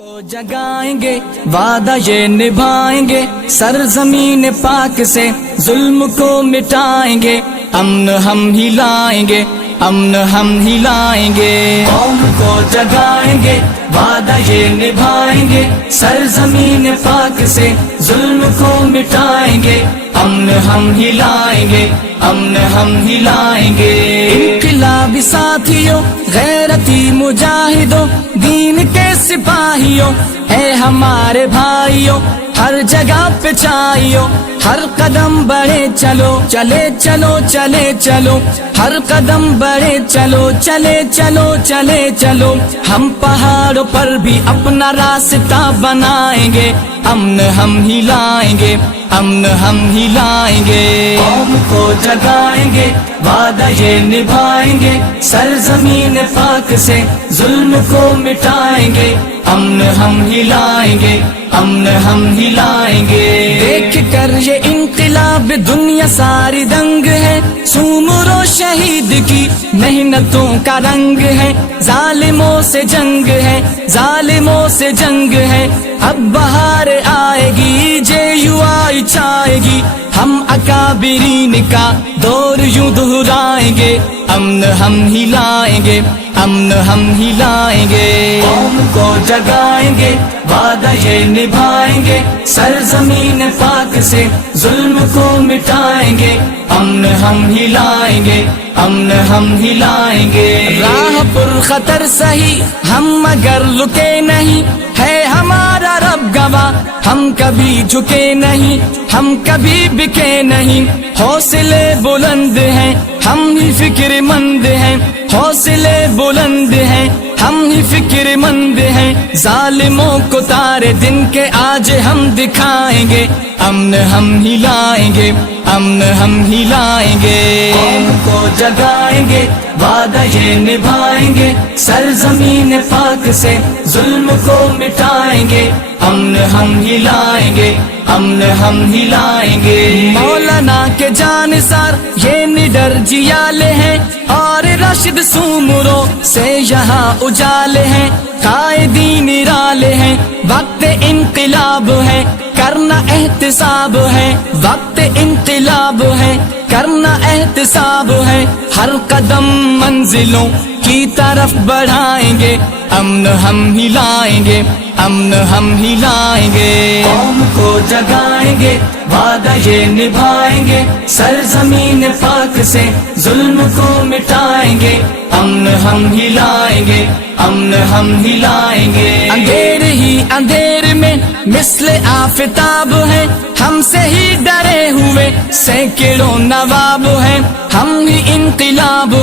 کو جگائیں گے وعدہ یہ نبھائیں گے، سرزمین پاک سے ظلم کو مٹائیں گے، امن ہم ہی لائیں گے، امن ہم ہی لائیں گے۔ قوم کو جگائیں گے وعدہ یہ نبھائیں گے، سرزمین پاک سے ظلم کو مٹائیں گے، امن ہم ہی لائیں گے، امن ہم ہی لائیں گے۔ انقلابی ساتھیوں، غیرتی مجاہدوں، دین کے سپاہیوں، اے ہمارے بھائیوں، ہر جگہ پہ چاہیو، ہر قدم بڑھے چلو، چلے چلو چلے چلو، ہر قدم بڑھے چلو، چلے چلو چلے چلو، ہم پہاڑوں پر بھی اپنا راستہ بنائیں گے، امن ہم ہی لائیں گے، امن ہم ہی لائیں گے۔ قوم کو جگائیں گے وعدہ یہ نبھائیں گے، سرزمین پاک سے ظلم کو مٹائیں گے، امن ہم ہی لائیں گے، امن ہم ہی لائیں گے۔ دیکھ کر یہ انقلاب دنیا ساری دنگ ہے، سومرو شہید کی محنتوں کا رنگ ہے، ظالموں سے جنگ ہے، ظالموں سے جنگ ہے، اب بہار آئے گی، جے یو آئی چھائے گی، ہم اکابرین کا دور یوں دہرائیں گے، امن ہم ہی لائیں گے، امن ہم ہی لائیں گے۔ قوم کو جگائیں گے وعدہ یہ نبھائیں گے، سرزمین پاک سے ظلم کو مٹائیں گے، امن ہم ہی لائیں گے، امن ہم ہی لائیں گے۔ راہ پر خطر سہی ہم مگر رکے نہیں، ہے ہمارا رب گواہ، ہم کبھی جھکے نہیں، ہم کبھی بکے نہیں، حوصلے بلند ہیں، ہم ہی فکر مند ہیں، حوصلے بلند ہیں، ہم ہی فکر مند ہیں، ظالموں کو تارے دن کے آج ہم دکھائیں گے، امن ہم ہی لائیں گے، امن ہم ہی لائیں گے۔ قوم کو جگائیں گے وعدہ یہ نبھائیں گے، سرزمین پاک سے ظلم کو مٹائیں گے، امن ہم ہی لائیں گے، امن ہم ہی لائیں گے۔ مولانا کے جانثار یہ نڈر جیالے ہیں، اور راشد سومرو سے یہاں اجالے ہیں، قائدین نرالے ہیں، وقت انقلاب ہے، کرنا احتساب ہے، وقت انقلاب ہے، کرنا احتساب ہے، ہر قدم منزلوں کی طرف بڑھائیں گے، امن ہم ہی لائیں گے، امن ہم ہی لائیں گے۔ قوم کو جگائیں گے وعدہ یہ نبھائیں گے، سرزمین پاک سے ظلم کو مٹائیں گے، امن ہم ہی لائیں گے، امن ہم ہی لائیں گے۔ اندھیر ہی اندھیر میں مثل آفتاب ہے، ہم سے ہی ڈرے ہوئے سینکڑوں نواب ہیں، ہم ہی انقلاب